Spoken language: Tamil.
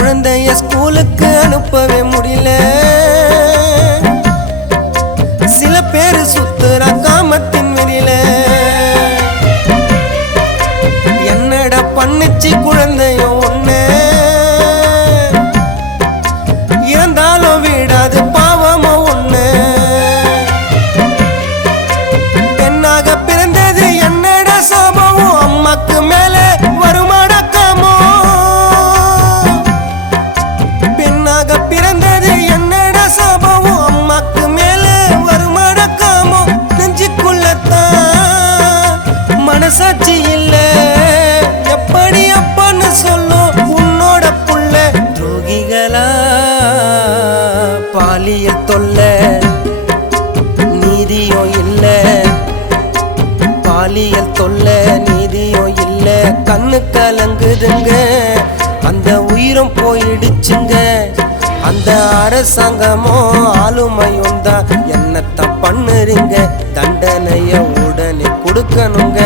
குழந்தைய ஸ்கூலுக்கு அனுப்பவே முடியல. சில பேரு சுத்துற காமத்தின் வெளியில. என்னடா பண்ணுச்சு குழந்தையும் ஒண்ணு, இருந்தாலும் விடாது பாவமோ ஒண்ணு. பெண்ணாக பிறந்தது என்னடா சாபமும், அம்மாக்கு மேல வருமாடக்காமோ. பெண்ணாக பிறந்தது என்னடா சாபமும், அம்மாக்கு மேல வருமாடக்காமோ. நெஞ்சுக்குள்ளத்தான் மனசாட்சி இல்ல, எப்படி அப்பான்னு சொல்லும் உன்னோட புள்ள. துரோகிகளா பாலியல் தொல்லை, நீதியோ இல்ல. பாலியல் தொல்லை நீதியும் இல்ல. கண்ணு கலங்குதுங்க, அந்த உயிரும் போயிடுச்சுங்க. அந்த அரசாங்கமோ ஆளுமையும் தான் என்னத்தான் பண்ணுறீங்க. தண்டனைய உடனே கொடுக்கணுங்க.